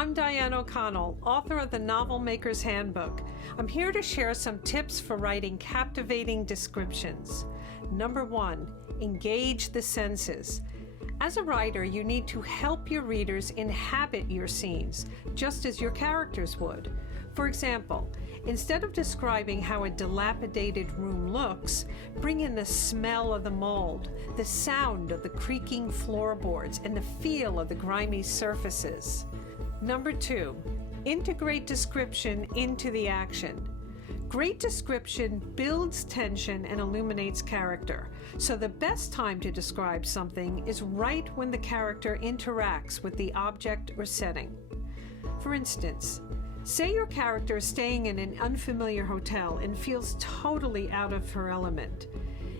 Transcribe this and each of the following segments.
I'm Diane O'Connell, author of the Novel Maker's Handbook. I'm here to share some tips for writing captivating descriptions. Number 1, engage the senses. As a writer, you need to help your readers inhabit your scenes, just as your characters would. For example, instead of describing how a dilapidated room looks, bring in the smell of the mold, the sound of the creaking floorboards, and the feel of the grimy surfaces. Number 2, integrate description into the action. Great description builds tension and illuminates character, so the best time to describe something is right when the character interacts with the object or setting. For instance, say your character is staying in an unfamiliar hotel and feels totally out of her element.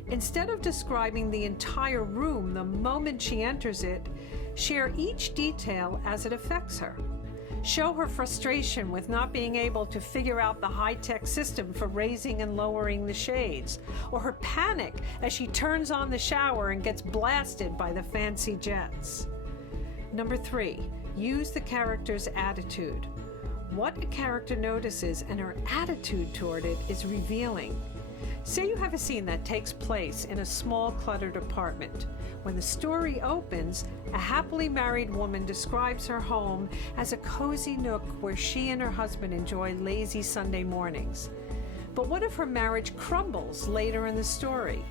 Instead of describing the entire room the moment she enters it, share each detail as it affects her. Show her frustration with not being able to figure out the high-tech system for raising and lowering the shades, or her panic as she turns on the shower and gets blasted by the fancy jets. Number 3, use the character's attitude. What a character notices and her attitude toward it is revealing. Say you have a scene that takes place in a small, cluttered apartment. When the story opens, a happily married woman describes her home as a cozy nook where she and her husband enjoy lazy Sunday mornings. But what if her marriage crumbles later in the story?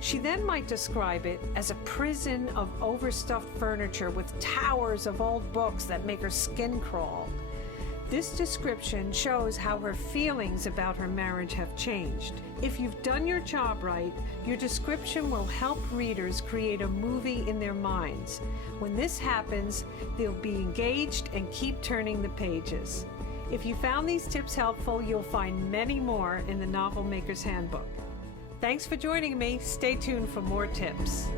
She then might describe it as a prison of overstuffed furniture with towers of old books that make her skin crawl. This description shows how her feelings about her marriage have changed. If you've done your job right, your description will help readers create a movie in their minds. When this happens, they'll be engaged and keep turning the pages. If you found these tips helpful, you'll find many more in the Novel Maker's Handbook. Thanks for joining me. Stay tuned for more tips.